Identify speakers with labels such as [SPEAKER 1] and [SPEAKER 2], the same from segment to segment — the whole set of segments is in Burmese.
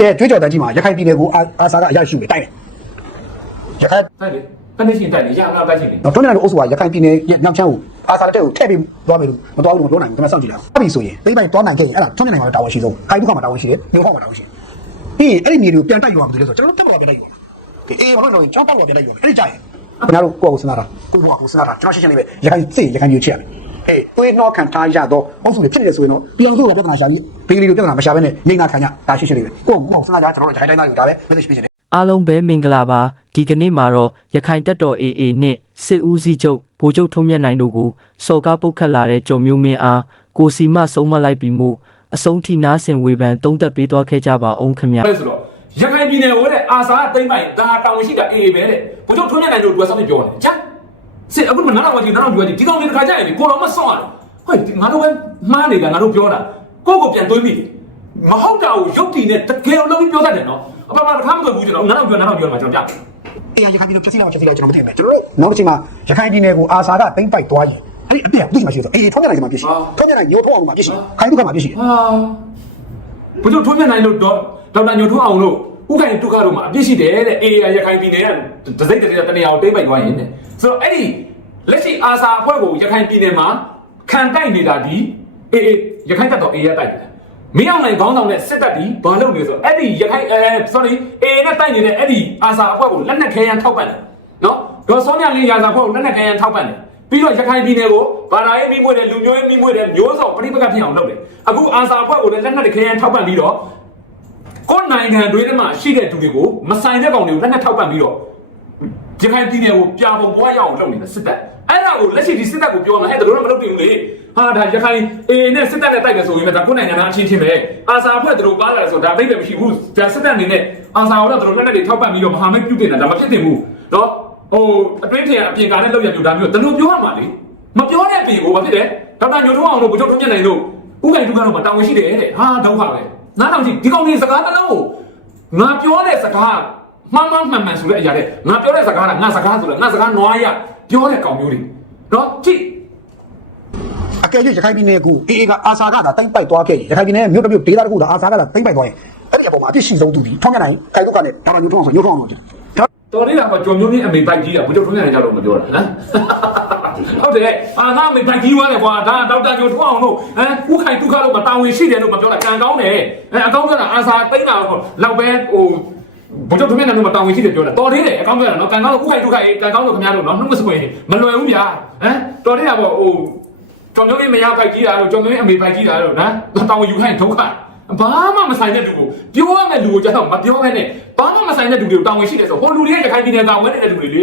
[SPEAKER 1] ကဲတွေးကြော်တန်းကြီးမှာရခိုင်ပြည်နယ်ကိုအာအာစာကအရရှိတယ်တိုက်တယ်ရခိုင်
[SPEAKER 2] တိုက်လေတနေ့ချင်းတိုက်လေရအောင်တိုက်ချင်းလေ
[SPEAKER 1] တော့တွန်းနေတဲ့အုပ်စုကရခိုင်ပြည်နယ်ရဲ့မြောက်ချမ်းကိုအာစာလက်တက်ကိုထည့်ပြီးသွားမယ်လို့မတော်ဘူးလို့မပြောနိုင်ဘူးကျွန်တော်စောင့်ကြည့်လိုက်အောင်ပြီဆိုရင်သိပိုင်သွားနိုင်ခဲ့ရင်အဲ့ဒါတွန်းနေနိုင်မှာတာဝန်ရှိဆုံးခိုင်ဒုက္ခမှာတာဝန်ရှိတယ်မြို့ဟောက်မှာတာဝန်ရှိတယ်ပြီးရင်အဲ့ဒီမြေတွေကိုပြန်တိုက်ယူရမှာဆိုလို့ဆိုကျွန်တော်တို့တက်ပေါ်ပြန်တိုက်ယူရမှာဒီအေးဘာလို့လဲကျွန်တော်တက်ပေါ်ပြန်တိုက်ယူရမှာအဲ့ဒီကြရင်ခင်ဗျားတို့ကိုယ့်ကိုစဉ်းစားတာကိုယ့်ဘဝကိုစဉ်းစားတာကျွန်တော်ရှင်းရှင်းလေးပဲရခိုင်စစ်ရခိုင်မျိုးချစ်ရမယ် အေးတွေးနှောခံထားရတော့အုပ်စုတွေဖြစ်နေတယ်ဆိုရင်တော့ပြောင်းစုကပြဿနာရှာပြီးဘေးလီတို့ပြဿနာမရှာဘဲနဲ့နေနာခံကြဒါရှင်းရှင်းလေးပဲကိုယ့်ကိုယ်ကိုစဉ်းစားကြကျွန်တော်တို့ရခိုင်တိုင်းသားတွေဒါပဲ message ပေးချင်တယ်
[SPEAKER 3] အားလုံးပဲမင်္ဂလာပါဒီကနေ့မှာတော့ရခိုင်တပ်တော် AA နှင့်စစ်ဦးစီးချုပ်ဗိုလ်ချုပ်ထုံးမြတ်နိုင်တို့ကိုစော်ကားပုတ်ခတ်လာတဲ့ကြုံမျိုးမင်းအားကိုစီမဆုံးမလိုက်ပြီးမှုအဆုံးထိနားဆင်ဝေဖန်တုံးသက်ပေးသွားခဲ့ကြပါအောင်ခင်ဗျာ
[SPEAKER 2] ပဲဆိုတော့ရခိုင်ပြည်နယ်ဟိုတဲ့အာစာအသိမ့်ပိုင်ဒါတောင်းရှိတာအေးပဲတဲ့ဘုချုပ်ထွန်းမြတ်နိုင်တို့ကဆောင်းပြပြောတယ်ချမ်း စစ်အခုမှနားတော့ကြည့်နားတော့ပြောကြည့်ဒီကောင်လေးတစ်ခါကြာရင်ကိုတော်မဆောင်းရတယ်ဟဲ့ငါတို့ပဲမှားနေတာငါတို့ပြောတာကိုကိုပြန်တွေးမိတယ်မဟုတ်တာကိုရုပ်တည်နဲ့တကယ်လို့ပြောတတ်တယ်နော်အပမတစ်ခါမတွေ့ဘူးကျွန်တော်နားတော့ပြောနားတော့ပြောမှာကျွန်တော်ကြား
[SPEAKER 1] အေးရခိုင်ပြည်နယ်ဖြစ်စီလောက်ဖြစ်စီလောက်ကျွန်တော်မသိဘူးကျွန်တော်တို့နောက်တစ်ချိန်မှာရခိုင်ပြည်နယ်ကိုအာစာကတိမ့်ပိုက်သွားရင်အဲ့ဒီအပြည့်ဘုရားရှိဆိုအေးထုံးရနိုင်စီမှာပြည့်ရှိထုံးရနိုင်ညိုထုံးအောင်မှာပြည့်ရှိခိုင်ဒုက္ခမှာပြည့်ရှိ
[SPEAKER 2] ဟာဘုချုပ်ထွန်းမြတ်နိုင်လို့ဒေါက်တာညိုထွန်းအောင်လို့ ဥခိုင်ဒုက္ခတို့မှာအပြစ်ရှိတယ်တဲ့အေးရခိုင်ပြည်နယ်ကဒစိတ်တဲ့တနေရာကိုတိမ့်ပိုက်သွားရင်တဲ့ဆိုတော့အဲ့ဒီလက်ရှိအာစာအဖွဲ့ကိုရခိုင်ပြည်နယ်မှာခံတိုက်နေတာဒီအေးအေးရခိုင်တပ်တော်အေးရတိုက်တယ်မင်းအောင်နိုင်ခေါင်းဆောင်တဲ့စစ်တပ်ဒီဘာလုပ်နေဆိုအဲ့ဒီရခိုင်အဲ sorry အေးနဲ့တိုက်နေတဲ့အဲ့ဒီအာစာအဖွဲ့ကိုလက်နက်ခဲယမ်းထောက်ပံ့တယ်နော်ဒေါ်စောမြလေးရာစာအဖွဲ့ကိုလက်နက်ခဲယမ်းထောက်ပံ့တယ်ပြီးတော့ရခိုင်ပြည်နယ်ကိုဘာသာရေးမိမွေးတယ်လူမျိုးရေးမိမွေးတယ်မျိုးစုံပြိပကဖြစ်အောင်လုပ်တယ်အခုအာစာအဖွဲ့ကိုလည်းလက်နက်ခဲယမ်းထောက်ပံ့ပြီးတော့ ကိုယ်နိုင်ငံတွေထဲမှာရှိတဲ့သူတွေကိုမဆိုင်တဲ့ကောင်တွေကိုလက်နက်ထောက်ပံ့ပြီးတော့ရခိုင်ပြည်နယ်ကိုပြာပုံပွားရအောင်လုပ်နေတဲ့စစ်တပ်အဲ့ဒါကိုလက်ရှိဒီစစ်တပ်ကိုပြောမှာအဲ့ဒါတို့တော့မလုပ်တင်ဘူးလေဟာဒါရခိုင်အေနဲ့စစ်တပ်နဲ့တိုက်တယ်ဆိုရင်လည်းဒါကိုယ်နိုင်ငံသားအချင်းချင်းပဲအာစာအဖွဲ့တို့ပါလာတယ်ဆိုတော့ဒါအိဗယ်မရှိဘူးဒါစစ်တပ်အနေနဲ့အာစာကိုတော့တို့လက်နက်တွေထောက်ပံ့ပြီးတော့မဟာမိတ်ပြုတင်တာဒါမဖြစ်တင်ဘူးနော်ဟိုအတွင်းထင်အပြင်ကလည်းလောက်ရပြူဒါမျိုးဒါလို့ပြောရမှာလေမပြောတဲ့အပြင်ကိုဘာဖြစ်လဲဒေါက်တာညိုထုံးအောင်တို့ဘုချုပ်ထွန်းမြတ်နိုင်တို့ဥက္ကဋ္ဌဒုက္ခတော့မတာဝန်ရှိတယ်တဲ့ဟာဒုက္ခပဲ နားထောင်ကြည့်ဒီကောင်ကြီးစကားတစ်လုံးကိုငါပြောတဲ့စကားမှန်မှန်မှန်မှန်ဆိုတဲ့အရာတဲ့ငါပြောတဲ့စကားကငါစကားဆိုလဲငါစကားနွားရပြောတဲ့ကောင်မျိုးတွေနော်ကြည့်
[SPEAKER 1] အကယ်၍ရခိုင်ပြည်နယ်ကိုအေးအေးကအာစာကသာတိမ့်ပိုက်သွားခဲ့ရင်ရခိုင်ပြည်နယ်မြို့တစ်မြို့ဒေသတစ်ခုသာအာစာကသာတိမ့်ပိုက်သွားရင်အဲ့ဒီအပေါ်မှာအပြည့်ရှိဆုံးသူဒီထုံးရနိုင်ခိုင်ဒုက္ခနဲ့ဒါမှညိုထုံးအောင်ဆိုညိုထုံးအောင်လို့ကျွန်တော်
[SPEAKER 2] တော်လေးကမှကြော်မျိုးကြီးအမေပိုက်ကြီးကဘုချုပ်ထွန်းရတယ်ကြတော့မပြောတာဟမ် ဟုတ်တယ်အာငါအမေပိုက်ကြီးွားတယ်ကွာဒါဒေါက်တာကျော်ထွန်းအောင်လို့ဟမ်ဥခိုင်ဒုက္ခလို့မတာဝန်ရှိတယ်လို့မပြောတာကံကောင်းတယ်အဲအကောင်းပြောတာအာစာတိတ်တာလောက်ပဲဟိုဘုချုပ်ထွန်းရတယ်လို့မတာဝန်ရှိတယ်ပြောတာတော်သေးတယ်အကောင်းပြောတာနော်ကံကောင်းလို့ဥခိုင်ဒုက္ခရေးကံကောင်းလို့ခင်ဗျားတို့နော်နှုတ်မစပွေမလွယ်ဘူးဗျာဟမ်တော်သေးတာပေါ့ဟိုကျွန်တော်တို့မရပိုက်ကြီးတာတော့ကျွန်တော်တို့အမေပိုက်ကြီးတာတော့နော်တောင်းယူခိုင်းဒုက္ခဘာမှမဆိုင်တဲ့လူကိုပြောရမယ့်လူကိုကျတော့မပြောဘဲနဲ့ဘာမှမဆိုင်တဲ့လူတွေကိုတောင်းဝင်ရှိတယ်ဆိုဟိုလူတွေကရခိုင်ပြည်နယ်ကဝင်နေတဲ့လူတွေလေ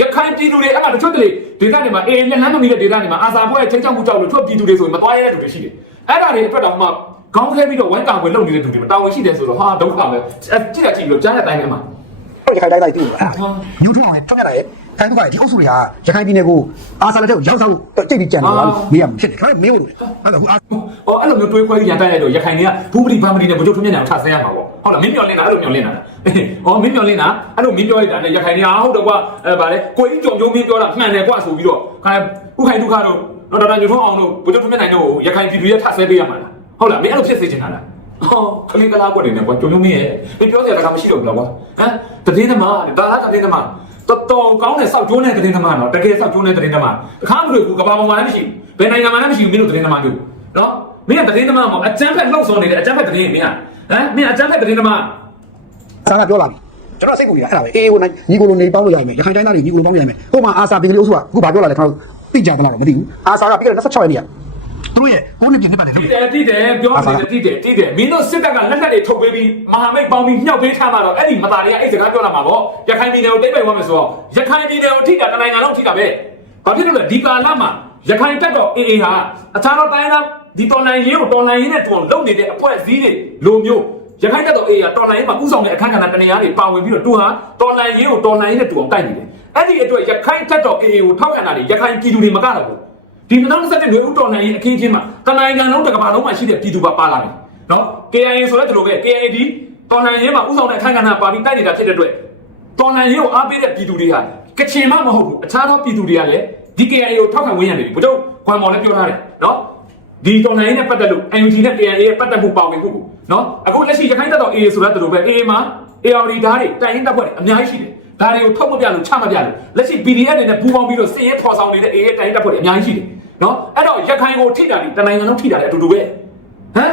[SPEAKER 2] ရခိုင်ပြည်သူတွေအဲ့မှာတချို့တလေဒေသတွေမှာအေးလက်လန်းမမီတဲ့ဒေသတွေမှာအာစာဘွဲချင်းချောက်မှုကြောက်လို့ထွက်ပြည်သူတွေဆိုရင်မသွားရတဲ့လူတွေရှိတယ်အဲ့ဒါတွေအတွက်တော့မှခေါင်းခဲပြီးတော့ဝိုင်းတာဝင်လုပ်နေတဲ့လူတွေမှာတောင်းဝင်ရှိတယ်ဆိုတော့ဟာဒုက္ခပဲကြည့်ရကြည့်ပြီးတော့ကြားတဲ့အတိုင်းပဲမှာ
[SPEAKER 1] ဟုတ်ရခိုင်တိုင်းတိုင်းတူအဲ့ညိုထုံးအောင်ထုံးရနိုင်ခိုင်ဒုက္ခဒီအုပ်စုတွေကရခိုင်ပြည်နယ်ကိုအာစာလက်တက်ကိုရောက်စားဖို့တိတ်ပြီးကြံနေတာလို့မေးရမှာဖြစ်တယ်ဒါပေမဲ့မေးဖို့လို့အဲ့ဒါကအာ။
[SPEAKER 2] အော်အဲ့လိုမျိုးတွေးခွဲပြီးရန်တိုက်လိုက်တော့ရခိုင်တွေကဘူးပလီဘာမလီနဲ့ဗိုလ်ချုပ်ထွန်းမြတ်နိုင်အောင်ထဆဲရမှာပေါ့။ဟုတ်လားမင်းမျော်လင့်တာအဲ့လိုမျော်လင့်တာ။ အော်မင်းမျော်လင့်တာအဲ့လိုမင်းပြောလိုက်တာနဲ့ရခိုင်တွေကဟုတ်တော့ကွာအဲဗါလေကိုကြီးကြောင်ကျုံမင်းပြောတာမှန်တယ်ကွာဆိုပြီးတော့ခိုင်ဥခိုင်ဒုက္ခတို့တော့ဒေါက်တာညိုထွန်းအောင်တို့ဗိုလ်ချုပ်ထွန်းမြတ်နိုင်တို့ရခိုင်ပြည်သူရဲ့ထဆဲပေးရမှာလား။ဟုတ်လားမင်းအဲ့လိုဖြစ်စေချင်တာလား။ဟောခလီကလာကွက်နေတယ်ကွာကျုံကျုံမင်းရဲ့မင်းပြောစရာတကားမရှိတော့ဘူးလားကွာ။ဟမ်တည်င်းသမားဒါလားတည်င်းသမားတော်တော်ကောင်းတဲ့စောက်ကျိုးတဲ့တည်င်းသမားနော်တကယ်စောက်ကျိုးတဲ့တည်င်းသမားအခါမလို့ဘူးကဘာပေါ်မှာလည်းမရှိဘူးဘယ်နိုင်ငံမှာလည်းမရှိဘူးမင်းတို့တည်င်းသမားတို့နော်မင်းကတည်င်းသမားမဟုတ်အကျန်းဖက်လှုပ်ဆောင်နေတယ်အကျန်းဖက်တည်င်းမင်းကဟမ်မင်းအကျန်းဖက်တည်င်းသမား
[SPEAKER 1] စာကပြောလာပြီကျွန်တော်စိတ်ကူနေတာအဲ့ဒါပဲအေးဟိုညီကိုလိုနေပေါင်းလို့ရရင်ရခိုင်တိုင်းသားတွေညီကိုလိုပေါင်းရရင်ဟိုမှာအာစာပြည်ကလေးအုပ်စုကအခုဘာပြောလာလဲကျွန်တော်သိကြတယ်လားမသိဘူးအာစာကပြီးခဲ့တဲ့26ရက်နေ့ကသူတို့ရဲ့ကိုးနှစ်ပြည့်နှစ်ပတ်တယ်
[SPEAKER 2] တိ
[SPEAKER 1] လို့
[SPEAKER 2] တယ်တိတယ်ပြောနေတယ်တိတယ်တိတယ်မင်းတို့စစ်တပ်ကလက်နက်တွေထုတ်ပေးပြီးမဟာမိတ်ပေါင်းပြီးမြှောက်ပေးထားမှာတော့အဲ့ဒီမသားတွေကအဲ့စကားပြောလာမှာပေါ့ရခိုင်ပြည်နယ်ကိုတိတ်ပိတ်သွားမယ်ဆိုတော့ရခိုင်ပြည်နယ်ကိုထိတာတနိုင်ငံလုံးထိတာပဲဘာဖြစ်လို့လဲဒီကာလမှာရခိုင်တပ်တော်အေအေဟာအခြားသောတိုင်းသားဒီတော်လိုင်းရေးကိုတော်လိုင်းရေးနဲ့တူအောင်လုပ်နေတဲ့အဖွဲ့အစည်းတွေလိုမျိုး ရခိုင်တပ်တော်အေအေဟာတော်လိုင်းရေးမှာဥဆောင်တဲ့အခန်းကဏ္ဍတနေရာတွေပါဝင်ပြီးတော့သူဟာတော်လိုင်းရေးကိုတော်လိုင်းရေးနဲ့တူအောင်တိုက်နေတယ်အဲ့ဒီအတွက်ရခိုင်တပ်တော်အေအေကိုထောက်ခံတာတွေရခိုင်ပြည်သူတွေမကတော့ဘူးဒီ2021နွေဦးတော်နိုင်ရင်အခင်းချင်းမှာတနိုင်ငံလုံးတစ်ကမ္ဘာလုံးမှာရှိတဲ့ပြည်သူပါပါလာတယ်နော် KIA ဆိုတဲ့ဒီလိုပဲ KIA ဒီတော်နိုင်ရင်မှာဥဆောင်တဲ့အခမ်းကဏ္ဍပါပြီးတိုက်နေတာဖြစ်တဲ့အတွက်တော်နိုင်ရင်ကိုအားပေးတဲ့ပြည်သူတွေဟာကချင်မှမဟုတ်ဘူးအခြားသောပြည်သူတွေကလည်းဒီ KIA ကိုထောက်ခံဝင်ရနေပြီဘုတို့ခွန်မော်လည်းပြောထားတယ်နော်ဒီတော်နိုင်ရင်နဲ့ပတ်သက်လို့ UNG နဲ့ KIA ရဲ့ပတ်သက်မှုပါဝင်မှုကို နော်အခုလက်ရှိရခိုင်တပ်တော် AA ဆိုတဲ့သူတို့ပဲ AA မှာ AR ဓာတ်တွေတိုင်ရင်တပ်ဖွဲ့တွေအများကြီးရှိတယ်ဒါတွေကိုထုတ်မပြလို့ချမပြလို့လက်ရှိ PDF တွေနဲ့ပူးပေါင်းပြီးတော့စစ်ရေးဖော်ဆောင်နေတဲ့ AA တိုင်ရင်တပ်ဖွဲ့တွေအများကြီးရှိတယ်နော်အဲ့တော့ရခိုင်ကိုထိတာတွေတနိုင်ငံလုံးထိတာတွေအတူတူပဲဟမ်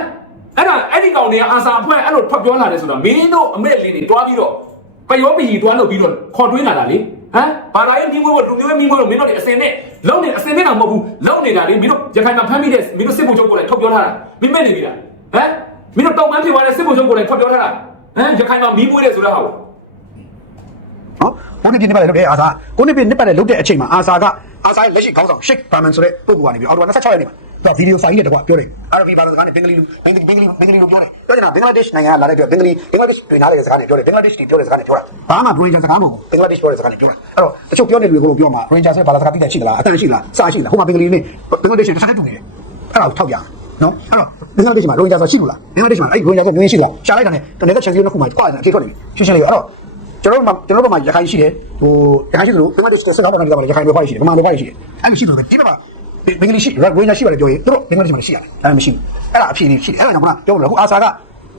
[SPEAKER 2] အဲ့ဒါအဲ့ဒီကောင်တွေကအာစာအဖွဲ့အဲ့လိုထွက်ပြောလာတယ်ဆိုတော့မင်းတို့အမေလေးတွေတွားပြီးတော့ပယောပီကြီးတွားလို့ပြီးတော့ခေါ်တွင်းလာတာလေဟမ်ဘာသာရေးမိမွေးဖို့လူမျိုးရေးမိမွေးလို့မင်းတို့တွေအစင်နဲ့လုံနေအစင်နဲ့တော့မဟုတ်ဘူးလုံနေတာလေမင်းတို့ရခိုင်မှာဖမ်းမိတဲ့မင်းတို့စစ်ဘုံချုပ်ကိုလည်းထုတ်ပြောထားတာမင်းမဲ့နေပြီလားဟမ် မင်းတို့တောက်ပန်းဖြစ်သွားတဲ့စစ်ဘုံချုပ်ကိုလည်းထွက်ပြောထားတာဟမ်ရခိုင်မှာမိမွေးတယ်ဆိုတာဟုတ်
[SPEAKER 1] နော်ဘုန်းကြီးပြနေပါလေလုပ်တယ်အာစာကိုနေပြနစ်ပတ်တဲ့လုပ်တဲ့အချိန်မှာအာစာကအာစာရဲ့လက်ရှိခေါင်းဆောင်ရှစ်ဘာမန်ဆိုတဲ့ပုဂ္ဂိုလ်ကနေပြီးအော်တို26ရက်နေ့မှာတော့ဗီဒီယိုဖိုင်နဲ့တကွပြောတယ် RV ဘာသာစကားနဲ့ဘင်္ဂလီလူဘင်္ဂလီဘင်္ဂလီဘင်္ဂလီလူပြောတယ်ပြောချင်တာဘင်္ဂလားဒေ့ရှ်နိုင်ငံကလာတဲ့အတွက်ဘင်္ဂလီဘင်္ဂလားဒေ့ရှ်တွေနားတဲ့စကားနဲ့ပြောတယ်ဘင်္ဂလားဒေ့ရှ်တွေပြောတဲ့စကားနဲ့ပြောတာဘာမှဘရိုဂျာစကားမဟုတ်ဘူးဘင်္ဂလားဒေ့ရှ်ပြောတဲ့စကားနဲ့ပြောတာအဲ့တော့တချို့ပြောနေလူတွေကိုပြောမှာဘရိုဂျာဆိုတဲ့ဘာသာစကားသိတဲ့ရှိသလားအတန်ရှိလားစရှိလားဟိုမှာဘင်္ဂလီနဲ့ဘင်္ဂလားဒေ့ရှ်တစ်ဆက်တူနေတယ်အဲ့ဒါကိုထောက်ပြနော်အဲ့တော့ ဘင်္ဂလားဒေ့ရှ်မှာရိုဂျာဆိုရှိလို့လားဘင်္ဂလားဒေ့ရှ်မှာအဲ့ရိုဂျာဆိုမျိုးရှိလားရှာလိုက်တာနဲ့တနေ့ကချက်စီတစ်ခုမှကွာတယ်အခြေထွက်နေပြီရှင်းရှင်းလေးအဲ့တော့ကျွန်တော်တို့မှာကျွန်တော်တို့မှာရခိုင်ရှိတယ်ဟိုရခိုင်ရှိသလိုဘင်္ဂလားဒေ့ရှ်စကားပေါ်နေတာပါလေရခိုင်လိုဖိုက်ရှိတယ်ဗမာလိုဖိုက်ရှိတယ်အဲ့လိုရှိလို့ပဲဒီဘက်မှာဘင်္ဂလီရှိရိုဂျာရှိပါတယ်ပြောရင်တို့ဘင်္ဂလားဒေ့ရှ်မှာရှိရတယ်အဲ့ဒါမရှိဘူးအဲ့ဒါအဖြေလေးရှိတယ်အဲ့ဒါကြောင့်မလားပြောလို့အခုအာစာက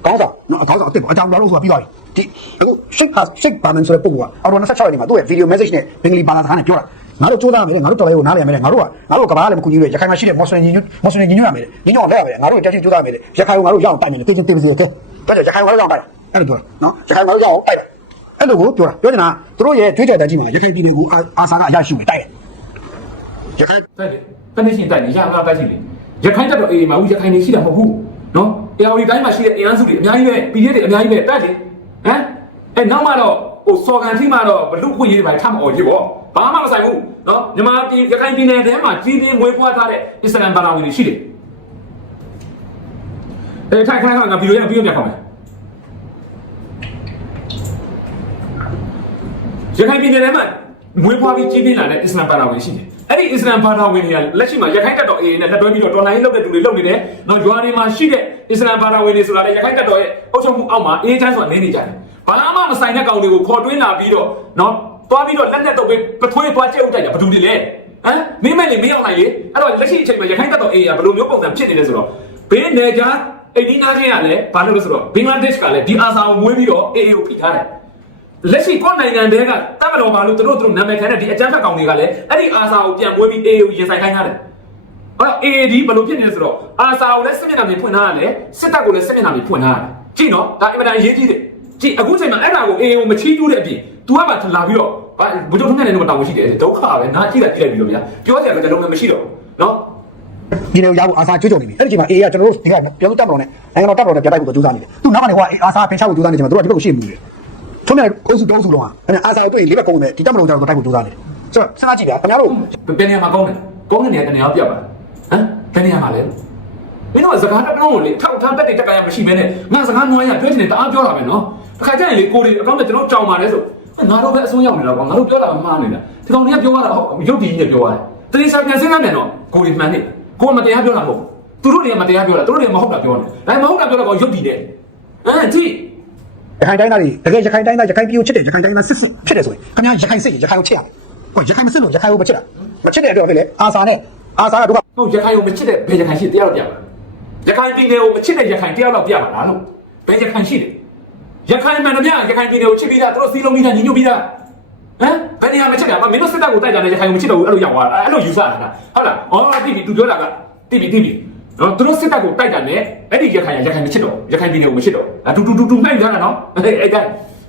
[SPEAKER 1] ကောင်းဆောင်နော်ကောင်းဆောင်အစ်ပေါ့အကြောင်းတော်လို့ဆိုတာပြီးသွားပြီဒီအခုရှိတ်ဟာရှိတ်ဘာမန်ဆိုတဲ့ပုံကအော်တော်26ရက်နေ့မှာသူ့ရဲ့ video message နဲ့ဘင်္ဂလီဘာသာစကားနဲ့ပြောတာ ငါတို့စူးစမ်းမယ်ငါတို့တော်လေးကိုနားလည်မယ်ငါတို့ကငါတို့ကဘာလည်းမကူကြီးရရခိုင်မှာရှိတဲ့မော်စလင်ညီညွတ်မော်စလင်ညီညွတ်ရမယ်ညီညွတ်အောင်လက်ရမယ်ငါတို့တက်ချင်းစူးစမ်းမယ်ရခိုင်ကိုငါတို့ရအောင်တိုက်မယ်တေးချင်းတေးပါစေကဲဒါကြောင့်ရခိုင်ကိုငါတို့ရအောင်တိုက်အဲ့လိုပြောနော်ရခိုင်ကိုငါတို့ရအောင်တိုက်အဲ့လိုကိုပြောတာပြောချင်တာသူတို့ရဲ့တွေးကြတဲ့ကြည့်မှာရခိုင်ပြည်နယ်ကိုအာစာကအရရှိမယ်တိုက်ရခိုင်
[SPEAKER 2] တိုက်တယ်တနေ့ချင်းတိုက်နေရမှာတိုက်ရှိတယ်ရခိုင်တပ်တော် AA မှာဦးရခိုင်နေရှိတာမဟုတ်ဘူးနော် AR တိုင်းမှာရှိတဲ့အင်အားစုတွေအများကြီးပဲ PDF တွေအများကြီးပဲတိုက်တယ်ဟမ်အဲနောက်မှတော့ဟို စော်ကန်ထိမှတော့ဘလူခွင့်ရေးတွေပါထပ်မအောင်ကြီးပေါ့ဘာမှမဆိုင်ဘူးနော်မြန်မာပြည်ရခိုင်ပြည်နယ်ထဲမှာကြီးပြင်းမွေးဖွားထားတဲ့အစ္စလမ်ဘာသာဝင်တွေရှိတယ်အဲထိုင်ခိုင်းခိုင်းငါဗီဒီယိုရပြီးတော့ပြခေါင်းမယ်ရခိုင်ပြည်နယ်ထဲမှာမွေးဖွားပြီးကြီးပြင်းလာတဲ့အစ္စလမ်ဘာသာဝင်ရှိတယ်အဲ့ဒီအစ္စလမ်ဘာသာဝင်တွေကလက်ရှိမှာရခိုင်တပ်တော် AA နဲ့လက်တွဲပြီးတော့တော်လိုင်းလုပ်တဲ့သူတွေလုပ်နေတယ်။နော်ရွာတွေမှာရှိတဲ့အစ္စလမ်ဘာသာဝင်တွေဆိုတာလေရခိုင်တပ်တော်ရဲ့အုပ်ချုပ်မှုအောက်မှာအေးချမ်းစွာနေနေကြတယ်။ ဘာမှမဆိုင်တဲ့ကောင်တွေကိုခေါ်တွင်းလာပြီးတော့နော်သွားပြီးတော့လက်နဲ့တော့ပဲပထွေးသွားကျဲဥတိုက်တာဘာလို့လဲ။ဟမ်မင်းမဲ့လေမင်းရောက်နိုင်လေအဲ့တော့လက်ရှိအချိန်မှာရခိုင်တပ်တော် AA ကဘယ်လိုမျိုးပုံစံဖြစ်နေလဲဆိုတော့ဘေးနေကြအိန္ဒိနာချင်းကလည်းဘာလို့လဲဆိုတော့ဘင်္ဂလားဒေ့ရှ်ကလည်းဒီအာဆာကိုမွေးပြီးတော့ AA ကိုဖိထားတယ်။လက်ရှိကိုယ့်နိုင်ငံတည်းကတပ်မတော်ပါလို့သူတို့သူတို့နာမည်ခံတဲ့ဒီအကြမ်းဖက်ကောင်တွေကလည်းအဲ့ဒီအာစာကိုပြန်ပွဲပြီး AA ကိုရင်ဆိုင်ခိုင်းထားတယ်။အဲ့တော့ AAD ဘယ်လိုဖြစ်နေလဲဆိုတော့အာစာကိုလည်းစစ်မျက်နှာပြင်ဖွင့်ထားရတယ်စစ်တပ်ကိုလည်းစစ်မျက်နှာပြင်ဖွင့်ထားရတယ်။ကြည့်နော်ဒါအင်မတန်အရေးကြီးတယ်။ ကြည့်အခုချိန်မှာအဲ့ဒါကို AA ကိုမချီးကျူးတဲ့အပြင် तू ကမှလာပြီးတော့ဘာဘုဒ္ဓထုံးတဲ့နေတော့တောင်းရှိတယ်ဒုက္ခပဲနားကြည့်လိုက်ကြည့်လိုက်ပြီးတော့ဗျာပြောစရာကတလုံးလည်းမရှိတော့ဘူးနော်
[SPEAKER 1] ဒီလိုရဖို့အာစာကြွကြုံနေပြီအဲ့ဒီချိန်မှာ AA ကကျွန်တော်တို့ဒီကပြောလို့တပ်မတော်နဲ့နိုင်ငံတော်တပ်မတော်နဲ့ပြတိုက်ဖို့ကြိုးစားနေတယ်သူနောက်ကနေဟိုအာစာဖယ်ချဖို့ကြိုးစားနေချိန်မှာတို့ကဒီဘက်ကိုရှေ့မူတယ်ထုံးတဲ့အုပ်စုတောင်းစုလုံးကအဲ့အာစာကိုတွေ့ရင်လေးဘက်ကုန်းမယ်ဒီတပ်မတော်ကြောင့်တိုက်ဖို့ကြိုးစားနေတယ်ဆိုတော့စဉ်းစားကြည့်ဗျာခင်ဗျားတို့
[SPEAKER 2] ဘယ်နေရာမှာကောင်းလဲကောင်းတဲ့နေရာတနေရာပြတ်ပါဟမ်ဘယ်နေရာမှာလဲမင်းတို့ကစကားတစ်လုံးကိုလေထောက်ထားတက်တွေတက်ကရမရှိဘဲနဲ့ငါစကားနွားရတွဲတင်တအားပြောတာပဲနော် တစ်ခါကျရင်လေကိုတွေအကောင့်နဲ့ကျွန်တော်ကြောင်ပါလဲဆိုငါတို့ပဲအစိုးရောက်နေတာကွာငါတို့ပြောတာမှားနေတာဒီကောင်တွေကပြောရတာဟုတ်ရုပ်တည်ကြီးနဲ့ပြောရတယ်တတိယပြန်စဉ်းစားပြန်တော့ကိုတွေမှန်နေကိုကမတရားပြောတာမဟုတ်သူတို့တွေကမတရားပြောတာသူတို့တွေကမဟုတ်တာပြောတယ်ဒါမဟုတ်တာပြောတော့ရုပ်တည်တယ်အဲကြည့်
[SPEAKER 1] ရခိုင်တိုင်းသားတွေတကယ်ရခိုင်တိုင်းသားရခိုင်ပြည်ကိုချစ်တယ်ရခိုင်တိုင်းသားစစ်စစ်ဖြစ်တယ်ဆိုရင်ခင်ဗျားရခိုင်စစ်ရခိုင်ကိုချစ်ရတယ်ဟိုရခိုင်မစစ်လို့ရခိုင်ကိုမချစ်တာမချစ်တဲ့အတွက်ပဲလေအာစာနဲ့အာစာကတို့က
[SPEAKER 2] ဟုတ်ရခိုင်ကိုမချစ်တဲ့ဘယ်ရခိုင်ရှိတရားတော့ပြပါရခိုင်ပြည်နယ်ကိုမချစ်တဲ့ရခိုင်တရားတော့ပြပါလားလို့ဘယ်ရခိုင်ရှိတယ် ရခိုင်မှန်တယ်ဗျရခိုင်ပြည်နယ်ကိုချစ်ပြီးသားသူတို့စီးလုံးပြီးသားညီညွတ်ပြီးသားဟမ်ဘယ်နေရာမချစ်တာမမင်းတို့စစ်တပ်ကိုတိုက်ကြတယ်ရခိုင်ကိုမချစ်တော့ဘူးအဲ့လိုရောက်သွားတာအဲ့လိုယူဆတာဟုတ်လားအော်တိပြီသူပြောတာကတိပြီတိပြီနော်သူတို့စစ်တပ်ကိုတိုက်တာနဲ့အဲ့ဒီရခိုင်ရရခိုင်မချစ်တော့ရခိုင်ပြည်နယ်ကိုမချစ်တော့အတူတူတူတူမှိုက်ကြတာနော်အဲ့အဲ့ဒါ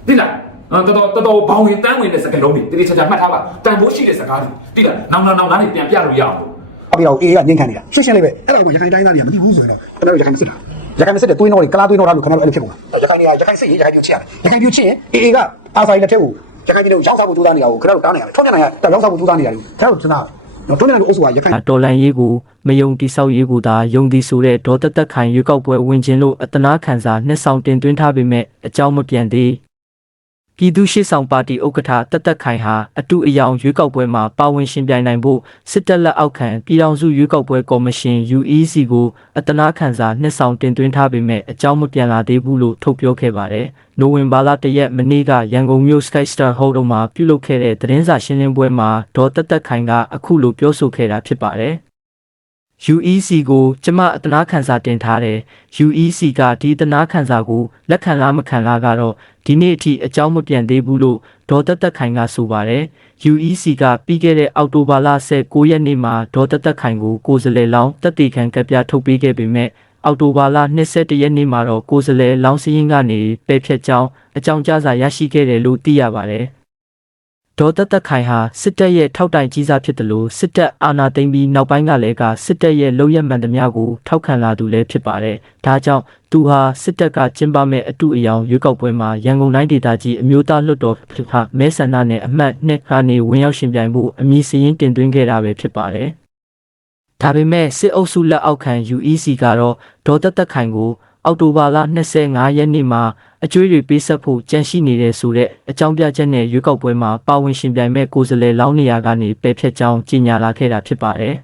[SPEAKER 2] တိလားတော်တော်တော်တော်ဘောင်းရင်တန်းဝင်တဲ့စကားလုံးတွေတိတိကျကျမှတ်ထားပါတန်ဖိုးရှိတဲ့စကားတွေတိလားနောင်နောင်နောင်သားတွေပြန်ပြလို့ရအောင်
[SPEAKER 1] အပြော AA ကငင်းခံနေတာရှင်းရှင်းလေးပဲအဲ့ဒါကိုရခိုင်တိုင်းသားတွေကမသိဘူးဆိုတော့ကျွန်တော်ရခိုင်မစစ်တာ ရခိုင်မစစ်တဲ့တွင်းတော်တွေကလားတွင်းတော်လားလို့ခင်ဗျားတို့အဲ့လိုဖြစ်ကုန်တာရခိုင်တွေကရခိုင်စစ်ရေးရခိုင်ပြည်ချစ်ရတယ်ရခိုင်ပြည်ချစ်ရင် AA ကအာစာရီလက်ထက်ကိုရခိုင်ပြည်ကိုရောက်စားဖို့ကြိုးစားနေတာကိုခင်ဗျားတို့တားနေရတယ်ထုံးမြန်နိုင်ကရောက်စားဖို့ကြိုးစားနေရတယ်ခင်ဗျားတို့စဉ်းစားတော့တွင်းတော်ကအုပ်စုကရခိုင်
[SPEAKER 3] တော်လန်ရေးကိုမယုံတိဆောက်ရေးကိုသာယုံသည်ဆိုတဲ့ဒေါ်သက်သက်ခိုင်ရွေးကောက်ပွဲဝင်ခြင်းလို့အတနာခံစာနှစ်ဆောင်တင်သွင်းထားပေမဲ့အကြောင်းမပြန်သေး ပြည်သူ့ရှေ့ဆောင်ပါတီဥက္ကဋ္ဌတက်တက်ခိုင်ဟာအတူအယောင်ရွေးကောက်ပွဲမှာပါဝင်ရှင်ပြိုင်နိုင်ဖို့စစ်တပ်လက်အောက်ခံပြည်ထောင်စုရွေးကောက်ပွဲကော်မရှင် UEC ကိုအတနာခံစာနှစ်ဆောင်တင်သွင်းထားပေမဲ့အကြောင်းမပြန်လာသေးဘူးလို့ထုတ်ပြောခဲ့ပါတယ်။နိုဝင်ဘာလတရက်မနေ့ကရန်ကုန်မြို့ Sky Star Hotel မှာပြုလုပ်ခဲ့တဲ့သတင်းစာရှင်းလင်းပွဲမှာဒေါ်တက်တက်ခိုင်ကအခုလိုပြောဆိုခဲ့တာဖြစ်ပါတယ်။ UEC ကိုကျမအတနာခံစာတင်ထားတယ် UEC ကဒီအတနာခံစာကိုလက်ခံလားမခံလားကတော့ဒီနေ့အထိအကြောင်းမပြန်သေးဘူးလို့ဒေါ်တက်တက်ခိုင်ကဆိုပါတယ် UEC ကပြီးခဲ့တဲ့အောက်တိုဘာလ19ရက်နေ့မှာဒေါ်တက်တက်ခိုင်ကိုကိုယ်စားလှယ်လောင်းတက်တီခံကပြထုတ်ပေးခဲ့ပေမဲ့အောက်တိုဘာလ22ရက်နေ့မှာတော့ကိုယ်စားလှယ်လောင်းစည်းရင်းကနေပယ်ဖြတ်ကြောင်းအကြောင်းကြားစာရရှိခဲ့တယ်လို့သိရပါတယ် ဒေါ်တက်တက်ခိုင်ဟာစစ်တပ်ရဲ့ထောက်တိုင်ကြီးစားဖြစ်တယ်လို့စစ်တပ်အာဏာသိမ်းပြီးနောက်ပိုင်းကလည်းကစစ်တပ်ရဲ့လုံရက်မှန်သမျှကိုထောက်ခံလာသူလည်းဖြစ်ပါတယ်။ဒါကြောင့်သူဟာစစ်တပ်ကကျင်းပမဲ့အတူအယောင်ရွေးကောက်ပွဲမှာရန်ကုန်တိုင်းဒေသကြီးအမျိုးသားလွှတ်တော်ဖြစ်ခမဲဆန္ဒနဲ့အမှတ်နှစ်ကနေဝင်ရောက်ရှင်ပြိုင်မှုအမည်စရင်းတင်သွင်းခဲ့တာပဲဖြစ်ပါတယ်။ဒါပေမဲ့စစ်အုပ်စုလက်အောက်ခံ UEC ကတော့ဒေါ်တက်တက်ခိုင်ကို အောက်တိုဘာလ25ရက်နေ့မှာအကျွေးတွေပေးဆက်ဖို့ကြံရှိနေတဲ့ဆိုတဲ့အကြောင်းပြချက်နဲ့ရွေးကောက်ပွဲမှာပါဝင်ရှင်ပြိုင်မဲ့ကိုယ်စားလှယ်လောင်းနေရာကနေပယ်ဖျက်ကြောင်းကြေညာလာခဲ့တာဖြစ်ပါတယ်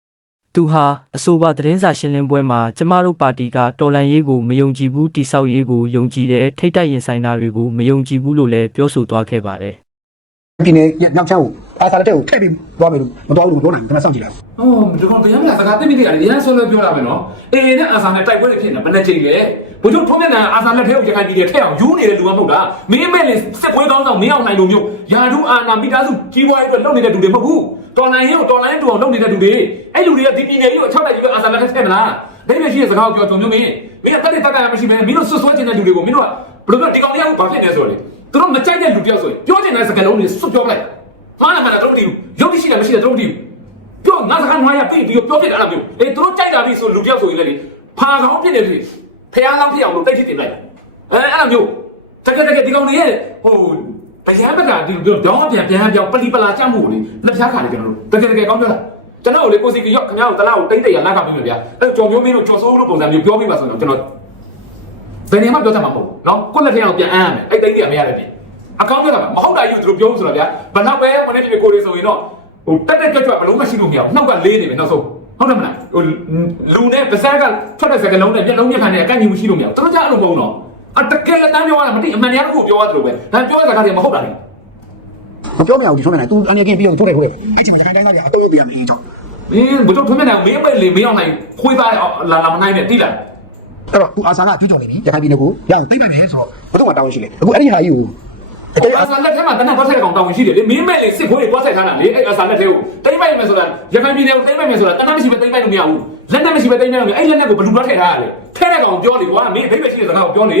[SPEAKER 3] ။သူဟာအဆိုပါသတင်းစာရှင်းလင်းပွဲမှာကျမတို့ပါတီကတော်လန်ရေးကိုမယုံကြည်ဘူးတိဆောက်ရေးကိုယုံကြည်တဲ့ထိတ်တိုက်ရင်ဆိုင်တာတွေကိုမယုံကြည်ဘူးလို့လည်းပြောဆိုသွားခဲ့ပါတယ်။
[SPEAKER 1] ပြည်နယ်ညောင်ချောင်းကိုအာစာလက်တဲ့ကိုထည့်ပြီးသွားမယ်လို့မသွားဘူးလို့မပြောနိုင်ဘူးကျွန်တော်စောင့်ကြည့်လိုက်။
[SPEAKER 2] အော်ဒီကောင်တရားမလားစကားသိမိတယ်ရတယ်။ရန်ဆွဲလွှဲပြောတာပဲနော်။အေးနဲ့အာဆာနဲ့တိုက်ပွဲတွေဖြစ်နေတာဘယ်နဲ့ချိန်လဲ။ဘုတို့ထုံးမြတ်နာအာဆာလက်ထဲကိုရခိုင်ပြည်နယ်ထည့်အောင်ယူနေတဲ့လူကမဟုတ်တာ။မင်းမဲ့လေစစ်ပွဲကောင်းဆောင်မင်းအောင်နိုင်လိုမျိုးယာဒူအာနာမိသားစုကြီးပွားရေးအတွက်လုပ်နေတဲ့လူတွေမဟုတ်ဘူး။တော်လိုင်းရေးကိုတော်လိုင်းတူအောင်လုပ်နေတဲ့လူတွေ။အဲ့လူတွေကဒီပြည်နယ်ကြီးကိုအချောက်တိုက်ကြီးပဲအာဆာလက်ထဲထည့်မလား။ဒါပေမဲ့ရှိတဲ့စကားကိုပြောကြုံမျိုးမင်းမင်းကတက်တဲ့တက်တာမရှိဘဲမင်းတို့ဆွဆွဲကျင်တဲ့လူတွေကိုမင်းတို့ကဘယ်လိုလဲဒီကောင်တွေကဘာဖြစ်နေဆိုလဲ။ သူတို့မကြိုက်တဲ့လူတယောက်ဆိုရင်ပြောချင်တဲ့စကားလုံးတွေစွတ်ပြောလိုက်။မှားတယ်မှားတယ်တော့မသိဘူး။ရုပ်ရှိတယ်မရှိတယ်တော့မသိဘူး။ပြောငါစကား900ပြည့်ပြီးပြောပြတယ်အဲ့လိုမျိုးအေးသူတို့ကြိုက်တာပြီဆိုလူတယောက်ဆိုရင်လည်းဖာကောင်းဖြစ်နေပြီဖះကောင်းဖြစ်အောင်လို့တိတ်ထိတင်လိုက်အဲအဲ့လိုမျိုးတကယ်တကယ်ဒီကောင်တွေရဲ့ဟိုတရားဘက်ကဒီပြောတော့ပြန်ပြန်ပြောပလီပလာကြမှုလေလက်ဖြားခါနေကျွန်တော်တို့တကယ်တကယ်ကောင်းပြောတာကျွန်တော်လေကိုစီကရော့ခင်ဗျားကိုတလားကိုတိတ်တိတ်ရလက်ကပ်ပြီးပြီဗျာအဲ့ကြော်မျိုးမင်းတို့ကြော်စိုးလို့ပုံစံမျိုးပြောမိပါဆိုတော့ကျွန်တော် ဘယ်နေရာမှပြောတတ်မှာမဟုတ်ဘူးနော်ကိုယ့်လက်ထက်အောင်ပြန်အမ်းရမယ်အဲ့တိုင်းကြီးကမရတဲ့ပြင်အကောင့်ပြောတာမဟုတ်တာကြီးကိုတို့ပြောလို့ဆိုတာဗျာဘယ်တော့ပဲမနေ့ကကိုလေးဆိုရင်တော့ဟိုတက်တက်ကြွကြွဘလုံးမရှိလို့မရဘူးနှောက်ကလေးနေပြီနောက်ဆုံးဟုတ်တယ်မလားဟိုလူနဲ့ပါးစပ်ကထွက်တဲ့စကလုံးနဲ့မျက်လုံးမျက်ခံနဲ့အကန့်ကြီးမရှိလို့မရဘူးတို့ကြအဲ့လိုမဟုတ်တော့အတကယ်လက်တမ်းပြောရတာမသိအမှန်တရားကိုပြောရတယ်လို့ပဲဒါပြောရတာကတည်းကမဟုတ်တာလေ
[SPEAKER 1] မပြောမရဘူးဒီဆုံးမနိုင် तू အန်ရကင်းပြီးအောင်ထိုးတယ်ထိုးတယ်အဲ့ချိန်မှာရခိုင်တိုင်းသားတွေအကုန်လုံးပြရမယ်အကြောင်း
[SPEAKER 2] မင်းဘုတို့ထွန်းမနိုင်မင်းမလေးမင်းအောင်နိုင်ခွေးသားလာလာမနိုင်နဲ့တိလား
[SPEAKER 1] အဲ့တော့ तू အာစာကကြွကြော်နေပြီရခိုင်ပြည်နယ်ကိုရအောင်တိတ်ပိုက်တယ်ဆိုတော့ဘယ်တော့မှတောင်းရှိလေအခုအဲ့ဒီဟာကြီးကိုအတေး
[SPEAKER 2] အာဆာလက်ထဲမှာတနက်တော့ဆက်ကောင်တောင်းရှိတယ်လေမင်းမဲ့လေစစ်ခွေးတွေသွားဆက်ထားတာလေအဲ့အာဆာလက်ထဲကိုတိမ့်ပိုက်မယ်ဆိုတာရခိုင်ပြည်နယ်ကိုတိမ့်ပိုက်မယ်ဆိုတာတနက်မရှိပဲတိမ့်ပိုက်လို့မရဘူးလက်နဲ့မရှိပဲတိမ့်ပိုက်လို့အဲ့လက်နဲ့ကိုဘယ်လူတော့ထည့်ထားရလဲထည့်တဲ့ကောင်ပြောလေကွာမင်းဘိဗက်ရှိတဲ့စကားကိုပြောလေ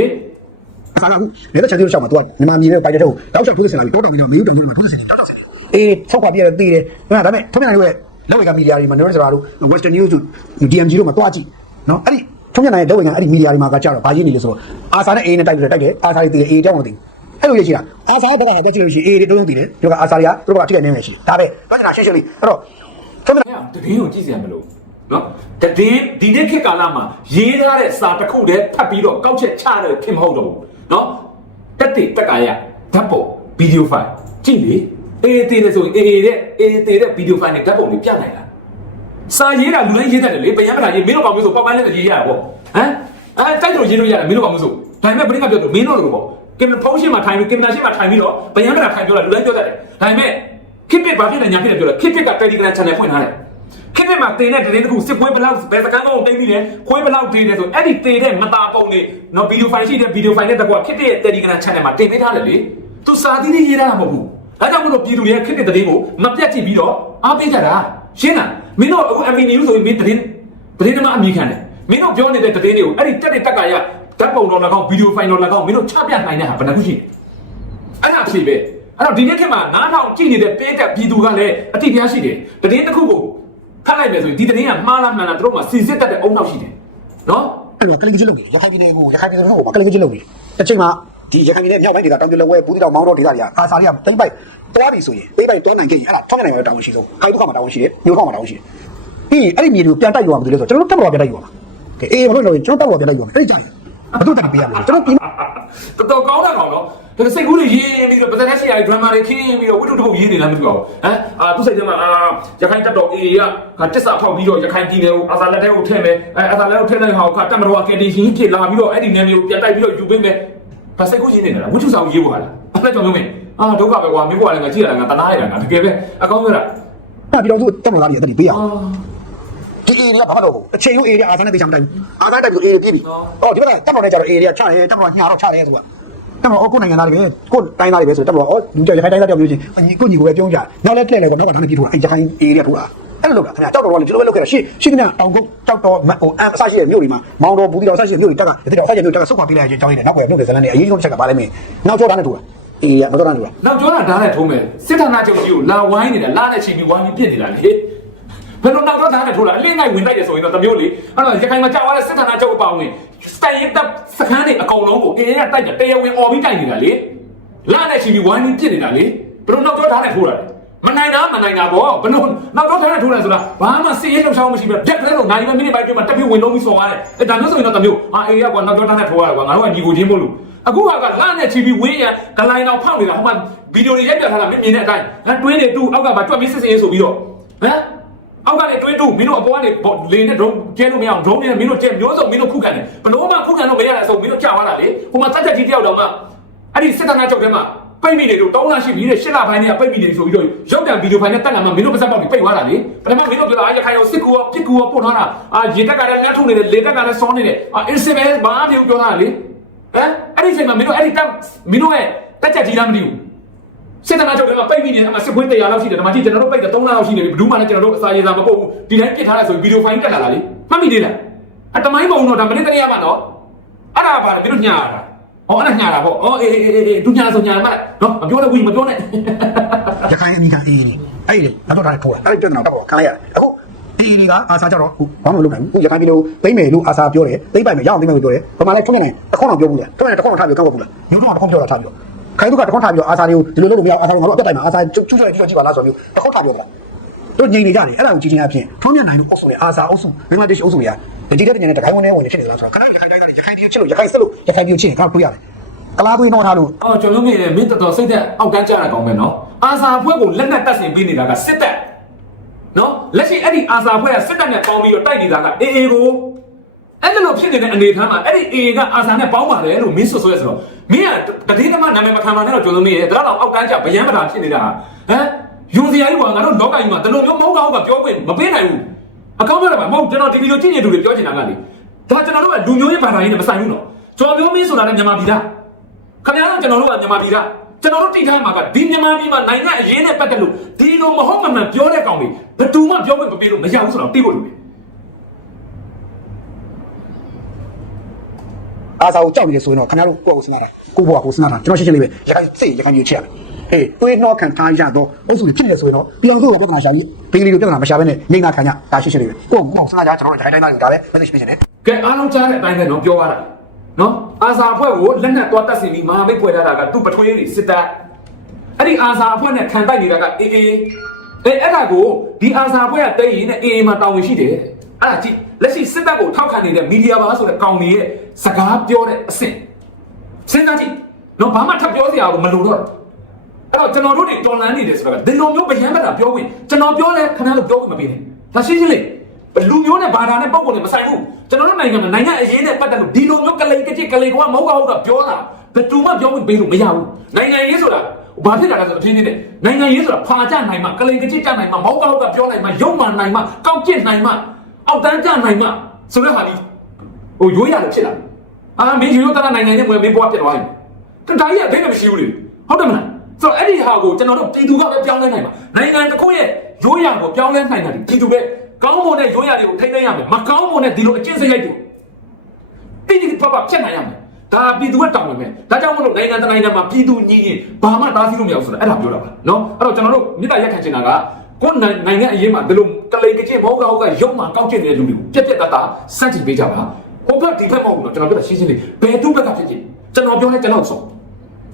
[SPEAKER 1] အာစာကအခုလေတော့ချက်သေးလို့ရှောက်မှာ तू ကမြန်မာပြည်ရဲ့ပိုက်တဲ့ထုတ်တောက်ချောက်ထိုးစင်လာပြီပေါ်တော်ပြီးတော့မင်းတို့တောင်ပြီးတော့ထိုးစင်နေတောက်ချောက်စင်နေအေးဆောက်ခွာပြရတဲ့တည်တယ်ဒါပေမဲ့ထုံးမြတ်နိုင်ရဲ့လက်ဝဲကမီဒီယာတွေမှာနော်စရာတို့ Western News တို့ DMG တို့မှာတွားကြည့်နော်အဲ့ဒီ ထုံးမြတ်နိုင်ရဲ့လက်ဝဲကအဲ့ဒီမီဒီယာတွေမှာကကြတော့ဘာရေးနေလဲဆိုတော့အာစာနဲ့အေးနဲ့တိုက်တယ်တိုက်တယ်အာစာတွေတည်တယ်အေးတောင်းမသိဘူးအဲ့လိုရေးချင်တာအာစာဘက်ကတက်ကြည့်လို့ရှိရင်အေးတွေတုံးတုံးတည်တယ်ဒီကအာစာတွေကသူတို့ကထိတဲ့နေနေရှိဒါပဲပြောချင်တာရှင်းရှင်းလေးအဲ့တော့ထုံးမြတ်
[SPEAKER 2] အဲ့တည်င်းကိုကြည့်စရာမလိုနော်တည်င်းဒီနေ့ခေတ်ကာလမှာရေးထားတဲ့စာတစ်ခုတည်းဖတ်ပြီးတော့ကောက်ချက်ချတဲ့ခင်မဟုတ်တော့ဘူးနော်တက်တိတက်ကာရဓာတ်ပုံဗီဒီယိုဖိုင်ကြည့်လေအေးတည်တယ်ဆိုရင်အေးတဲ့အေးတည်တဲ့ဗီဒီယိုဖိုင်နဲ့ဓာတ်ပုံတွေပြနိုင်လား စာရေးတာလူတိုင်းရေးတတ်တယ်လေဗျာမလားရေးမင်းတို့ဘာလို့ဆိုပေါက်ပန်းနဲ့ရေးရတာပေါ့ဟမ်အဲတိုက်တော့ရေးလို့ရတယ်မင်းတို့ဘာလို့ဆိုဒါပေမဲ့ဘယ်ကပြောတော့မင်းတို့လို့ပေါ့ကင်မရာဖုန်းရှင်းမှာထိုင်ပြီးကင်မရာရှင်းမှာထိုင်ပြီးတော့ဗျာမလားထိုင်ပြောတာလူတိုင်းပြောတတ်တယ်ဒါပေမဲ့ခစ်ပစ်ဘာဖြစ်လဲညာဖြစ်လဲပြောတာခစ်ပစ်က Telegram channel ဖွင့်ထားတယ်ခစ်တဲ့မှာတင်တဲ့တရင်တစ်ခုစစ်ပွဲဘလောက်ဘယ်စကန်းကုန်တိမ့်ပြီးလဲခွေးဘလောက်တင်တယ်ဆိုအဲ့ဒီတင်တဲ့မတာပုံတွေနော်ဗီဒီယိုဖိုင်ရှိတဲ့ဗီဒီယိုဖိုင်နဲ့တကွာခစ်တဲ့ Telegram channel မှာတင်ပေးထားတယ်လေသူစာသီးလေးရေးထားတာမဟုတ်ဘူးဒါကြောင့်မလို့ပြည်သူတွေကခစ်တဲ့တရင်ကိုမပြတ်ကြည့်ပြီးတော့အားပေးကြတာရှင်းလား မင်းတို့အခု MV News ဆိုရင်မင်းတရင်တရင်တမအမိခံတယ်မင်းတို့ပြောနေတဲ့တရင်တွေကိုအဲ့ဒီတက်တဲ့တက်ကရဓာတ်ပုံတော်၎င်းဗီဒီယိုဖိုင်တော်၎င်းမင်းတို့ချပြနိုင်တဲ့ဟာဘယ်နှခုရှိလဲအဲ့ဒါဖြစ်ပဲအဲ့တော့ဒီနေ့ခေတ်မှာ9000ကြည့်နေတဲ့ပေးတဲ့ပြည်သူကလည်းအတိတရားရှိတယ်တည်င်းတစ်ခုကိုဖတ်လိုက်မယ်ဆိုရင်ဒီတည်င်းကမှားလားမှန်လားတို့မှစီစစ်တတ်တဲ့အုံနောက်ရှိတယ်နော်
[SPEAKER 1] အဲ့တော့ကလင်ကချင်းလုပ်နေရခိုင်ပြည်နယ်ကိုရခိုင်ပြည်နယ်ကိုကလင်ကချင်းလုပ်နေတစ်ချိန်မှာဒီရခိုင်ပြည်နယ်မြောက်ပိုင်းဒေသတောင်ကျလဝဲဘူးတီတောင်မောင်းတော့ဒေသတွေကအာစာတွေကတိမ့်ပိုက် တွားပြီဆိုရင်တိမ့်ပိုက်တွားနိုင်ခဲ့ရင်အဲ့ဒါထောက်နိုင်မှာတောင်းရှိဆုံးခိုင်ဒုက္ခမှာတောင်းရှိတယ်မျိုးခေါမှာတောင်းရှိတယ်ပြီးအဲ့ဒီမြေတွေကိုပြန်တိုက်ယူရမှာလို့လဲဆိုကျွန်တော်တို့တက်ပေါ်ပြန်တိုက်ယူရမှာကဲအေးမလို့လို့ကျွန်တော်တက်ပေါ်ပြန်တိုက်ယူရမှာအဲ့ဒီကြောင့်ဘယ်သူတက်ပေးရမလဲကျွန်တော်ဒီ
[SPEAKER 2] တော်တော်ကောင်းတာကောင်နော်ဒါစိတ်ကူးတွေရေးပြီးတော့ပဇက်နဲ့ရှိရဒရမာတွေခင်းပြီးတော့ဝိတုတပုတ်ရေးနေလားမသိပါဘူးဟမ်အာသူစိတ်ထဲမှာအာရခိုင်တက်တော်အေးကဟာတစ္ဆာဖောက်ပြီးတော့ရခိုင်ပြည်နယ်ကိုအာသာလက်ထဲကိုထည့်မယ်အဲအာသာလက်ကိုထည့်လိုက်ဟောကတက်မတော်ကကေတီရှင်ဖြစ်လာပြီးတော့အဲ့ဒီနယ်မြေကိုပြန်တိုက်ပြီးတော့ယူပေးမယ်ဒါစိတ်ကူးရေးနေတယ်လားဝိတုဆောင်ရေးဖို့ဟာလားအဲ့ဒါကြောင့်မျိုးမင်း အာဒုက္ခပဲကွာမင်းကွာလည်းငါကြည့်ရတာငါတနာရတာငါတကယ်ပဲအကောင်းပြောတာ
[SPEAKER 1] ပြည်တော်စုတက်ပေါ်လာပြီးအဲ့ဒီပေးရအောင်
[SPEAKER 2] အာ
[SPEAKER 1] ဒီအေတွေကဘာမှတော့ဘူးအချိန်လို့အေတွေအာသာနဲ့တေချာမတိုင်ဘူးအာသာတိုက်ပြီးအေတွေပြေးပြီဟောဒီဘက်ကတက်မတော်နဲ့ကြတော့အေတွေကချတယ်တက်မတော်ညာတော့ချတယ်ဆိုတာတက်မတော်ကိုနိုင်ငံသားတွေပဲကိုတိုင်းသားတွေပဲဆိုတက်မတော်ဩလူကြရခိုင်တိုင်းသားတယောက်ပြောချင်းကိုညီကိုပဲပြောကြနောက်လက်ထည့်လဲကောနောက်ကဒါနဲ့ပြေးထိုးတာအဲရခိုင်အေတွေကထိုးတာအဲ့လိုလုပ်တာခင်ဗျာကြောက်တော်တော်လေးဒီလိုပဲလုပ်ခဲ့တာရှေ့ရှေ့ကနေ့တောင်ကုတ်ကြောက်တော်ဟိုအအဆရှိတဲ့မြို့တွေမှာမောင်တော်ဘူးတီတော်ဆရှိတဲ့မြို့တွေတက်ကဒီတော်ဆရှိတဲ့မြို့တက်ကဆုတ်ခွာပေးလိုက်ရင်ကြောင်းရင်းနဲ့နောက်ွယ်မြို့တွေဇလန်နဲ့အရေးကြီးဆုံးချက်ကပါလဲမင်းနောက်ကျောတာနဲ့ထိုးတာ အေးရမတော်တာထိုးတာ
[SPEAKER 2] နောက်ကျောတာဓာတ်နဲ့ထုံးမယ်စစ်ဌာနချုပ်ကြီးကိုလာဝိုင်းနေတာလာနဲ့ချိန်ပြီးဝိုင်းပြီးပြစ်နေတာလေဘယ်လိုနောက်ကျောဓာတ်နဲ့ထိုးတာအလင်းငိုက်ဝင်တိုက်ရဆိုရင်တော့တမျိုးလေအဲ့တော့ရခိုင်မှာကြောက်ရတဲ့စစ်ဌာနချုပ်အပေါင်းဝင်စတိုင်ရတပ်စခန်းတွေအကုန်လုံးကိုအင်းရတိုက်တယ်တရားဝင်អော်ပြီးတိုက်နေတာလေလာနဲ့ချိန်ပြီးဝိုင်းပြီးပြစ်နေတာလေဘယ်လိုနောက်ကျောဓာတ်နဲ့ထိုးတာလဲမနိုင်တာမနိုင်တာပေါ့ဘယ်လိုနောက်တော့ထားနဲ့ထိုးတယ်ဆိုတာဘာမှစီးရဲလှုပ်ရှားမှုမရှိဘူးပြက်တဲ့လို့နိုင်ပဲမိနစ်ပိုင်းပြမှာတက်ပြီးဝင်လုံးပြီးဆော်ရတယ်အဲဒါမျိုးဆိုရင်တော့တမျိုးအာအေးရကွာနောက်တော့ထားနဲ့ထိုးရတယ်ကွာငါတို့ကညီကိုချင်းမို့လို့ အခုကကလာနဲ့ချီပြီးဝင်းရဒလိုင်းတော့ဖောက်နေတာဟိုမှာဗီဒီယိုတွေရိုက်ပြထားတာမင်းမြင်တဲ့အတိုင်းဟမ်တွင်းနေတူအောက်ကမှာကြွက်ပြီးစစ်စင်ရေးဆိုပြီးတော့ဟမ်အောက်ကနေတွင်းတူမင်းတို့အပေါ်ကနေလေနဲ့ drone ကျဲလို့မရအောင် drone နဲ့မင်းတို့ကျဲမျိုးစုံမင်းတို့ခုခံတယ်ဘလို့မှခုခံလို့မရတဲ့အဆုံးမင်းတို့ကြောက်သွားတာလေဟိုမှာတက်တက်ကြီးတယောက်တော့မှအဲ့ဒီစစ်တပ်နာချုပ်ထဲမှာပိတ်မိနေလို့တောင်းလာရှိပြီတဲ့ရှစ်လပိုင်းတွေကပိတ်မိနေဆိုပြီးတော့ရုပ်တံဗီဒီယိုဖိုင်နဲ့တက်လာမှမင်းတို့ပါစက်ပေါက်ပြီးပိတ်သွားတာလေပထမမင်းတို့ပြောတာအာရခိုင်ရောစစ်ကူရောပြစ်ကူရောပို့ထားတာအာရေတက်ကလည်းလက်ထုံနေတယ်လေတက်ကလည်းစောနေတယ်အာအစ်စပဲဘာမှမပြောတာလေဟမ် အဲ့ဒီအချိန်မှာမင်းတို့အဲ့ဒီတက်မင်းတို့ရဲ့တက်ချက်ကြီးလားမသိဘူးစစ်တပ်နာချုပ်တွေကပိတ်မိနေတယ်အမှစစ်ခွေး100လောက်ရှိတယ်ဒီမှာကြည့်ကျွန်တော်တို့ပိတ်တယ်3လလောက်ရှိနေပြီဘယ်သူမှလည်းကျွန်တော်တို့အစာရေစာမပုတ်ဘူးဒီတိုင်းပြစ်ထားတယ်ဆိုဗီဒီယိုဖိုင်တက်လာတာလေမှတ်မိသေးလားအတမိုင်းမုံတော့ဒါမနေ့တနေ့ရမှာနော်အဲ့ဒါပါလေမင်းတို့ညာတာဟောအဲ့ဒါညာတာပေါ့အော်အေးအေးအေးသူညာဆိုညာမှာနော်မပြောနဲ့ဝီမပြောနဲ့
[SPEAKER 1] ရခိုင်အမိကအေးနေအဲ့ဒီနောက်တော့ထားထိုးတာအဲ့ဒီပြဿနာတော့ခံလိုက်ရတယ်အခု အေးဒီကအာစာကြတော့ခုဘာမှမလုပ်နိုင်ဘူးခုရခိုင်ပြည်လိုသိမ့်မယ်လို့အာစာပြောတယ်သိမ့်ပိုင်မယ်ရအောင်သိမ့်မယ်လို့ပြောတယ်ဘာမှလည်းထုံးနေတယ်တခေါက်တော့ပြောဘူးလေထုံးနေတခေါက်တော့ထားပြီးကောက်ဘူးလေညတော့တခေါက်ပြောတာထားပြီးခိုင်တို့ကတခေါက်ထားပြီးအာစာတွေကိုဒီလိုလုပ်လို့မရအာစာကငါတို့အပြတ်တိုင်မှာအာစာကျူးချွတ်ကျူးချွတ်ကြည့်ပါလားဆိုပြီးတခေါက်ထားပြောတာတို့ငြိမ်နေကြတယ်အဲ့ဒါကိုကြည့်ချင်းအဖြစ်ထုံးမြနိုင်လို့အုပ်စုနဲ့အာစာအုပ်စုဘင်္ဂလားဒေ့ရှ်အုပ်စုတွေကဒီတဲ့တဲ့နဲ့တခိုင်ဝင်နေဝင်နေဖြစ်နေလားဆိုတော့ခဏရခိုင်တိုင်းသားတွေရခိုင်ပြည်ချစ်လို့ရခိုင်စစ်လို့ရခိုင်ပြည်ချစ်ရင်ခါတွေးရတယ်ကလားတွေးနှောထားလို့
[SPEAKER 2] အော်ကျွန်တော်မြင်တယ်မင်းတော်တော်စိတ်သက်အောက်တန်းကြတာကောင်းပဲနော်အာစာအဖွဲ့ကိုလက်နက်တပ်ဆင်ပေးနေတာကစစ်တပ် နော်လက်ရှိအဲ့ဒီအာစာအဖွဲ့ကစစ်တပ်နဲ့ပေါင်းပြီးတော့တိုက်နေတာကအေအေကိုအဲ့လိုဖြစ်နေတဲ့အနေအထားမှာအဲ့ဒီအေကအာစာနဲ့ပေါင်းပါတယ်လို့မင်းဆွဆွဲဆိုတော့မင်းကတတိယမနာမည်မခံပါနဲ့တော့ကျွန်တော်မြင်တယ်ဒါတော့အောက်တန်းကြဗျံပတာဖြစ်နေတာဟမ်ယူစီယာကြီးကငါတို့လောကကြီးမှာတလုံးမျိုးမဟုတ်ကောင်းကပြောခွင့်မပေးနိုင်ဘူးအကောင်းပြောတာမဟုတ်ကျွန်တော်ဒီဗီဒီယိုကြည့်နေသူတွေပြောချင်တာကလေဒါကျွန်တော်တို့ကလူမျိုးရေးဘာသာရေးနဲ့မဆိုင်ဘူးနော်ကျွန်တော်ပြောမင်းဆိုတာလည်းမြန်မာပြည်သားခင်ဗျားတို့ကျွန်တော်တို့ကမြန်မာပြည်က ကျွန်တော်တို့တိထားမှာကဒီမြန်မာပြည်မှာနိုင်ငံအရေးနဲ့ပတ်သက်လို့ဒီလိုမဟုတ်မမှန်ပြောတဲ့ကောင်တွေဘယ်သူမှပြောခွင့်မပေးလို့မရဘူးဆိုတော့သိဖို့လိုတယ်
[SPEAKER 1] အာစာကိုကြောက်နေတယ်ဆိုရင်တော့ခင်ဗျားတို့ကိုယ့်ကိုစဉ်းစားတာကိုယ့်ဘဝကိုစဉ်းစားတာကျွန်တော်ရှင်းရှင်းလေးပဲရခိုင်စိတ်ရခိုင်ပြည်ချရမယ်ဟေးတွေးနှောခံထားရတော့အုပ်စုတွေဖြစ်နေတယ်ဆိုရင်တော့ပြည်အောင်စုကိုပြဿနာရှာပြီးဘေးကလေးကိုပြဿနာမရှာဘဲနဲ့နေငါခံကြဒါရှင်းရှင်းလေးပဲကိုယ့်ကိုယ်စဉ်းစားကြကျွန်တော်တို့ရခိုင်တိုင်းသားတွေဒါပဲ message ပေးချင်တယ်
[SPEAKER 2] ကဲအားလုံးကြားတဲ့အတိုင်းပဲတော့ပြောရတာ နော်အာစာအဖွဲ့ကိုလက်နက်သွားတက်စီပြီးမဟာမိတ်ဖွဲ့ထားတာကသူ့ပထွေးတွေစစ်တပ်အဲ့ဒီအာစာအဖွဲ့နဲ့ခံတိုက်နေတာကအေးအေးအဲအဲ့ဒါကိုဒီအာစာအဖွဲ့ကတိတ်ရင်နဲ့အေးအေးမှာတာဝန်ရှိတယ်အဲ့ဒါကြည့်လက်ရှိစစ်တပ်ကိုထောက်ခံနေတဲ့မီဒီယာပါဆိုတဲ့ကောင်တွေရဲ့စကားပြောတဲ့အဆင့်စဉ်းစားကြည့်နော်ဘာမှထပ်ပြောစရာမလိုတော့အဲ့တော့ကျွန်တော်တို့တွေတော်လန်နေတယ်ဆိုတော့ဒီလိုမျိုးဗျံပတာပြောဝင်ကျွန်တော်ပြောလဲခဏလို့ပြောဝင်မပေးနဲ့ဒါရှင်းရှင်းလေး လူမျိုးနဲ့ဘာသာနဲ့ပုံပုံနဲ့မဆိုင်ဘူးကျွန်တော်တို့နိုင်ငံမှာနိုင်ငံအရေးနဲ့ပတ်သက်လို့ဒီလိုမျိုးကလိန်ကကြစ်ကလိန်ကွာမဟုတ်ကဟုတ်ကပြောတာဘယ်သူမှပြောဝင်ပေးလို့မရဘူးနိုင်ငံရေးဆိုတာဘာဖြစ်လာလဲဆိုတော့အဖြစ်နေတဲ့နိုင်ငံရေးဆိုတာဖာကြနိုင်မှကလိန်ကကြစ်ကြနိုင်မှမဟုတ်ကဟုတ်ကပြောနိုင်မှရုံမှန်နိုင်မှကောက်ကျစ်နိုင်မှအောက်တန်းကြနိုင်မှဆိုတဲ့ဟာဒီဟိုရိုးရတယ်ဖြစ်လာအာမင်းရိုးရိုးသားသားနိုင်ငံနဲ့ဝင်မင်းဘွားပြတ်သွားတယ်တတိုင်းရဘယ်နဲ့မရှိဘူးလေဟုတ်တယ်မလားဆိုတော့အဲ့ဒီဟာကိုကျွန်တော်တို့ပြည်သူကပဲပြောင်းလဲနိုင်မှာနိုင်ငံတစ်ခုရဲ့ရိုးရာကိုပြောင်းလဲနိုင်တာဒီပြည်သူပဲ ကောင်းမွန်တဲ့ရိုးရာတွေကိုထိန်းသိမ်းရမယ်မကောင်းမွန်တဲ့ဒီလိုအကျင့်စရိုက်တွေတိတိပပဖြတ်နိုင်ရမယ်ဒါပြည်သူကတောင်းနေမယ်ဒါကြောင့်မလို့နိုင်ငံတနိုင်ငံမှာပြည်သူညီရင်ဘာမှတားဆီးလို့မရဘူးဆိုတာအဲ့ဒါပြောတာပါနော်အဲ့တော့ကျွန်တော်တို့မြစ်တာရက်ခံချင်တာကကိုယ်နိုင်ငံအရေးမှာဒီလိုကလိန်ကကျင့်မဟုတ်ကဟုတ်ကရုံမှကောက်ကျင့်နေတဲ့လူတွေကိုပြက်ပြက်တတ်တာစန့်ကျင်ပေးကြပါဟိုဘက်ဒီဘက်မဟုတ်ဘူးနော်ကျွန်တော်ပြောတာရှင်းရှင်းလေးဘယ်သူဘက်ကဖြစ်ဖြစ်ကျွန်တော်ပြောလဲကျွန်တော်ဆုံး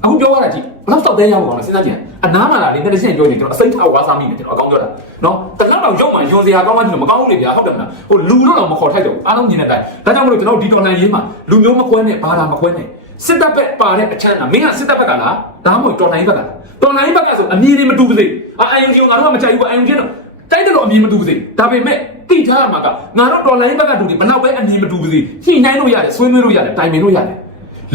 [SPEAKER 2] အခုပြောရတာကြည့်ဘယ်တော့တဲရမှာလဲစဉ်းစားကြည့်အနားမှာလာနေတစ်ချက်ပြောနေကျွန်တော်အစိမ့်ထောက်ဝါးစားမိတယ်ကျွန်တော်အကောင်းပြောတာနော်တလောက်တော့ရုံမှယွန်စရာကောင်းမှကျွန်တော်မကောင်းဘူးလေဗျာဟုတ်တယ်မလားဟိုလူတော့တော့မခေါ်ထိုက်တော့အားလုံးမြင်တဲ့အတိုင်းဒါကြောင့်မလို့ကျွန်တော်ဒီတော်လန်ရေးမှာလူမျိုးမခွဲနဲ့ဘာသာမခွဲနဲ့စစ်တပ်ဘက်ပါတဲ့အချမ်းကမင်းကစစ်တပ်ဘက်ကလားဒါမှမဟုတ်တော်လန်ရေးဘက်ကလားတော်လန်ရေးဘက်ကဆိုအမြင်တွေမတူပါစေအာအယုံကြီးငါတို့ကမကြိုက်ဘူးအယုံကြီးတော့တိုက်တယ်လို့အမြင်မတူပါစေဒါပေမဲ့တိထားရမှာကငါတို့တော်လန်ရေးဘက်ကတူတယ်ဘလောက်ပဲအမြင်မတူပါစေညှိနှိုင်းလို့ရတယ်ဆွေးနွေးလို့ရတယ်တိုင်ပင်လို့ရတယ်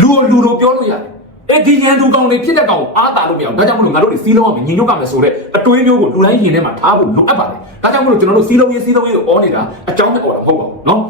[SPEAKER 2] လူကိုလူတို့ပြောလို့ရတယ် အဲ့ဒီညံသူကောင်တွေဖြစ်တဲ့ကောင်အားတာလို့မရဘူးဒါကြောင့်မလို့ငါတို့တွေစီးလုံးအောင်ညီညွတ်ကမယ်ဆိုတော့အတွေးမျိုးကိုလူတိုင်းရင်ထဲမှာထားဖို့လိုအပ်ပါတယ်ဒါကြောင့်မလို့ကျွန်တော်တို့စီးလုံးရေးစီးလုံးရေးကိုအော်နေတာအကြောင်းနဲ့အော်တာမဟုတ်ပါဘူးနော်